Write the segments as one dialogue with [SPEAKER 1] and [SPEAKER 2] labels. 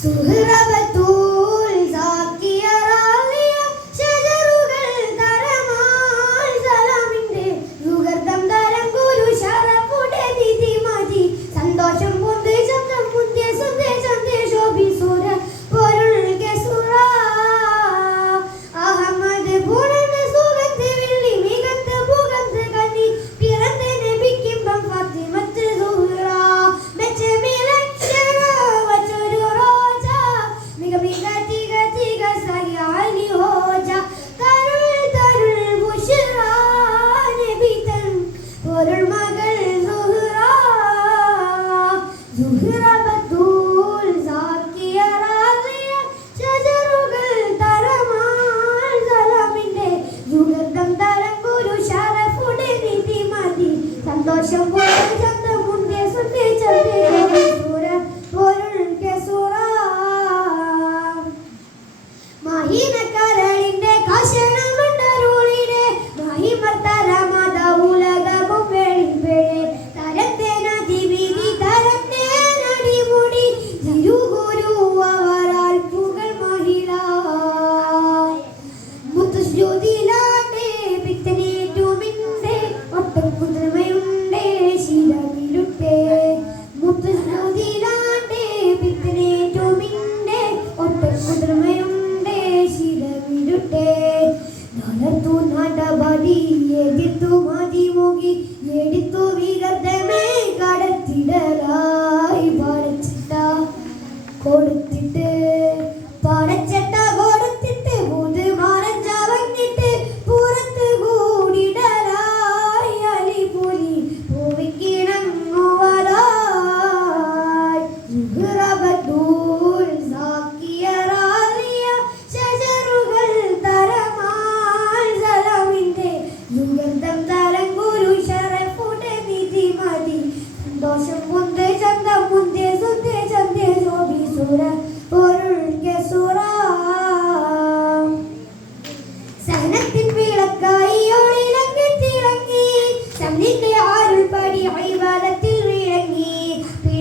[SPEAKER 1] സുഹൃബത്തൂ Hoje eu vou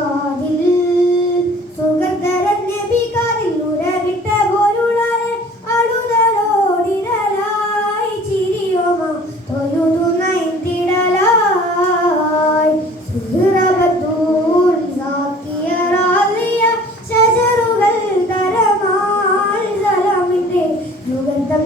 [SPEAKER 1] കാതിൽ സുഗന്ധരൻ നബി കാതിൽ ഉരവിട്ട പോലുള്ളാലെ അഴുതലോടിടലായി ചിരിയോമോ തൊഴുതുന്ന എന്തിടലായി സുഹൃതൂർ സാക്കിയ റാലിയ ശജറുകൾ തരമാൽ സലാമിന്റെ യുഗന്ധം